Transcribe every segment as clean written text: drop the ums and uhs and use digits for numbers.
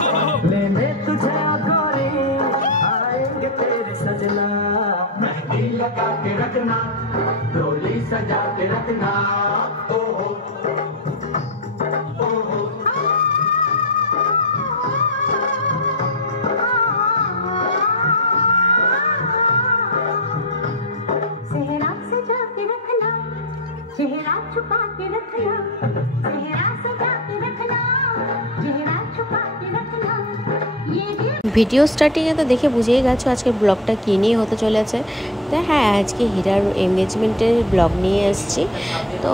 लेने तुझे गोरी आएंगे तेरे सजना, मेहंदी लगा के रखना, डोली सजा के रखना। ओहो ओहो सेहरा सजा के रखना, चेहरा छुपा के रखना, सेहरा सजा के रखना, चेहरा छुपा के रखना। ভিডিও স্টার্টিংয়ে তো দেখে বুঝেই গেছো আজকে ব্লগটা কী নিয়ে হতে চলেছে। তো হ্যাঁ, আজকে হীরার এঙ্গেজমেন্টের ব্লগ নিয়ে এসেছি। তো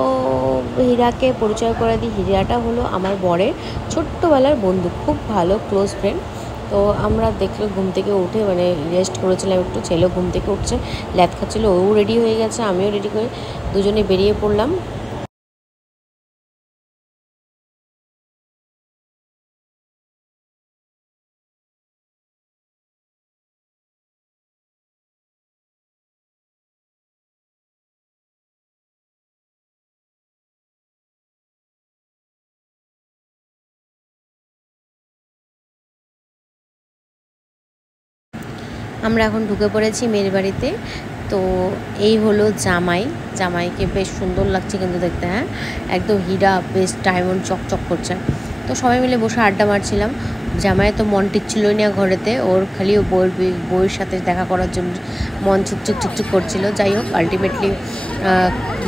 হীরাকে পরিচয় করে দিই, হীরাটা হলো আমার বরের ছোট্টবেলার বন্ধু, খুব ভালো ক্লোজ ফ্রেন্ড। তো আমরা দেখলো ঘুম থেকে উঠে মানে রেস্ট করেছিলাম একটু, ছেলেও ঘুম থেকে উঠছে, ল্যাদ খাচ্ছিলো, ও রেডি হয়ে গেছে, আমিও রেডি করে দুজনে বেরিয়ে পড়লাম। আমরা এখন ঢুকে পড়েছি মেয়ের বাড়িতে। তো এই হলো জামাই, জামাইকে বেশ সুন্দর লাগছে কিন্তু দেখতে, হ্যাঁ একদম হীরা, বেশ ডায়মন্ড চকচক করছে। তো সবাই মিলে বসে আড্ডা মারছিলাম। জামাইয়ের তো মন টিকছিলই না ঘরেতে, ওর খালি ও বউয়ের সাথে দেখা করার জন্য মন চুকচুক চুকচুক করছিল। যাই হোক, আলটিমেটলি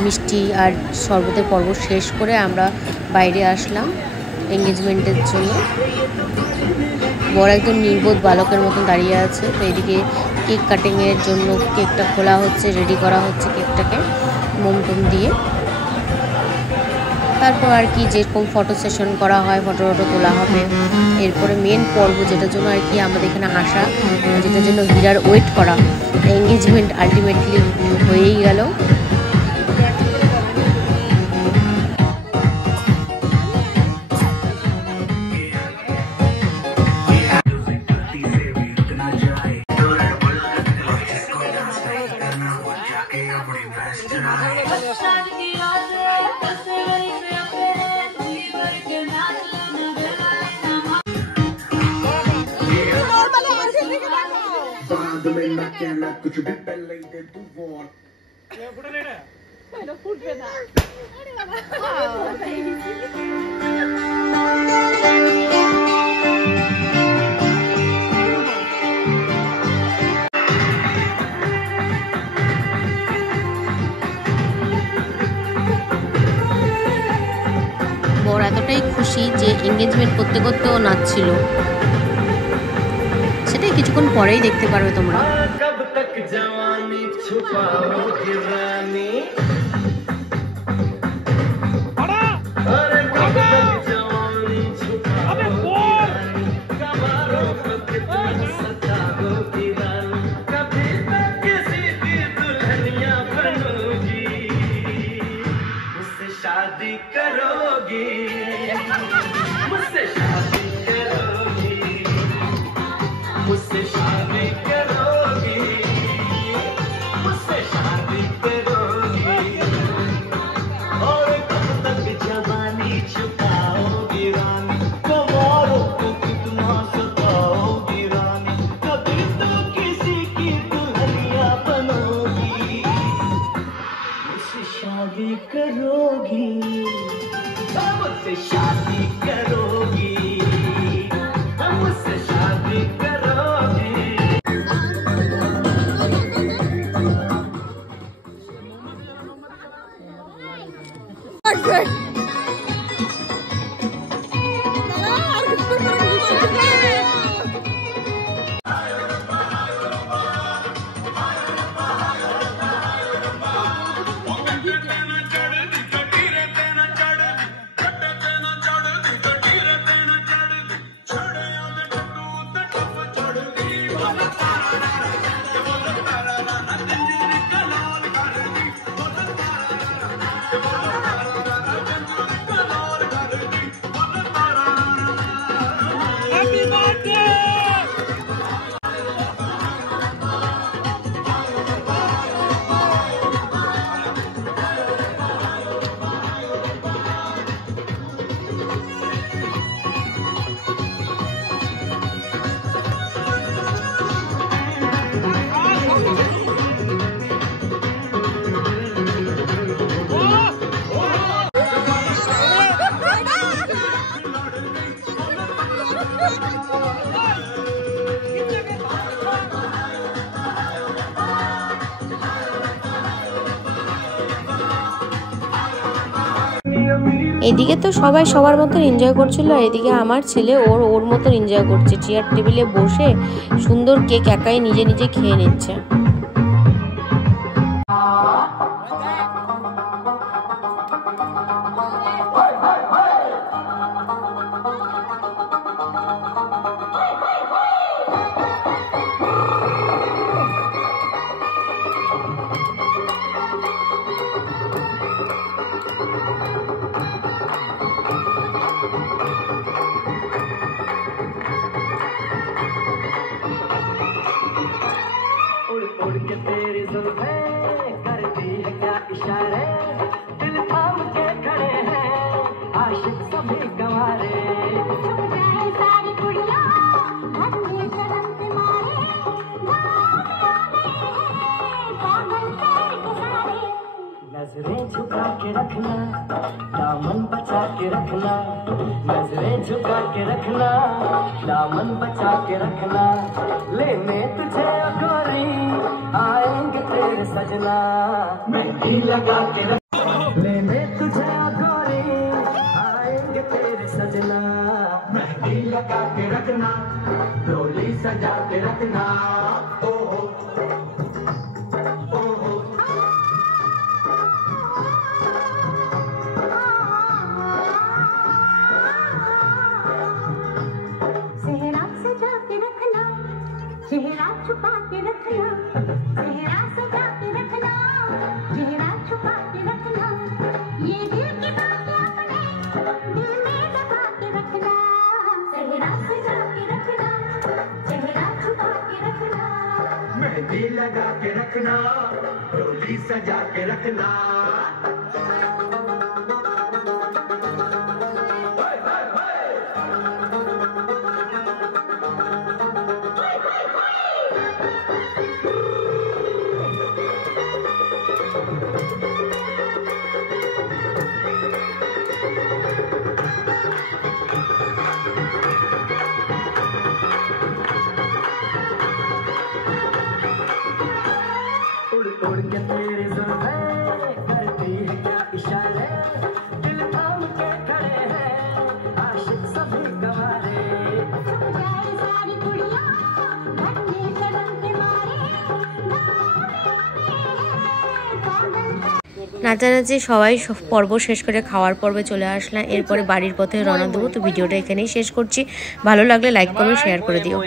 মিষ্টি আর শরবতের পর্ব শেষ করে আমরা বাইরে আসলাম এঙ্গেজমেন্টের জন্য। বড় একদম নির্বোধ বালকের মতন দাঁড়িয়ে আছে। তো এদিকে কেক কাটিংয়ের জন্য কেকটা খোলা হচ্ছে, রেডি করা হচ্ছে কেকটাকে মোমটোম দিয়ে। তারপর আর কি যেরকম ফটো সেশন করা হয়, ফটো তোলা হবে। এরপরে মেন পর্ব, যেটার জন্য আর কি আমাদের এখানে আসা, যেটার জন্য হীরার ওয়েট করা, এঙ্গেজমেন্ট আলটিমেটলি হয়েই গেল। कुछ भी पहले ही दे तू वॉर ये फुट लेना है फुट पे था। अरे বর এতটাই খুশি যে এঙ্গেজমেন্ট করতে করতেও নাচছিল, সেটাই কিছুক্ষণ পরেই দেখতে পারবে তোমরা। कब तक जवानी छुपाओगे रानी, अरे कब तक जवानी छुपाओगे रानी, कबारों को कितना सताओगे रानी, कभी तक किसी की दुल्हनिया बनोगी, मुझसे शादी करोगी, मुझसे शादी करोगी, मुझसे शादी करोगी, मुझसे शादी करोगी, और कब तक जवानी छुपाओगी रानी, कबारों को कितना सताओगी रानी, कभी तो किसी की दुल्हनिया बनोगी, मुझसे शादी करोगी, मुझसे शादी करोगी, मुझसे शादी करोगी। Happy birthday! এদিকে তো সবাই সবার মতন এনজয় করছিল, আর এদিকে আমার ছেলে ওর মতন এনজয় করছে, চেয়ার টেবিলে বসে সুন্দর কেক একাই নিজে নিজে খেয়ে নিচ্ছে। नजरें झुका के रखना, दामन बचा के रखना, नजरें झुका के रखना, दामन बचा के रखना, लेने तुझे गोरी आएंगे तेरे सजना, मेहंदी लगा के रखना, लेने तुझे गोरी आएंगे तेरे सजना, मेहंदी लगा के रखना, डोली सजा के रखना, ओहो ओहो। चेहरा छुपा के रखना, चेहरा सजा के रखना, चेहरा छुपा के रखना, ये दिल की बातें अपने दिल में दबा के रखना, चेहरा सजा के रखना, चेहरा छुपा के रखना, मेहंदी लगा के रखना, डोली सजा के रखना। उड़ के तेरी जुल्फें करती है क्या इशारे, दिल थाम के खड़े हैं आशिक सभी गवारे, जाए सारी कुड़ियां भटके शर्म के मारे, নাচানাচি সবাই পর্ব শেষ করে খাওয়ার পর্বে চলে আসলাম। এরপরে বাড়ির পথে রওনা দেবো। তো ভিডিওটা এখানেই শেষ করছি। ভালো লাগলে লাইক কমেন্ট শেয়ার করে দিও।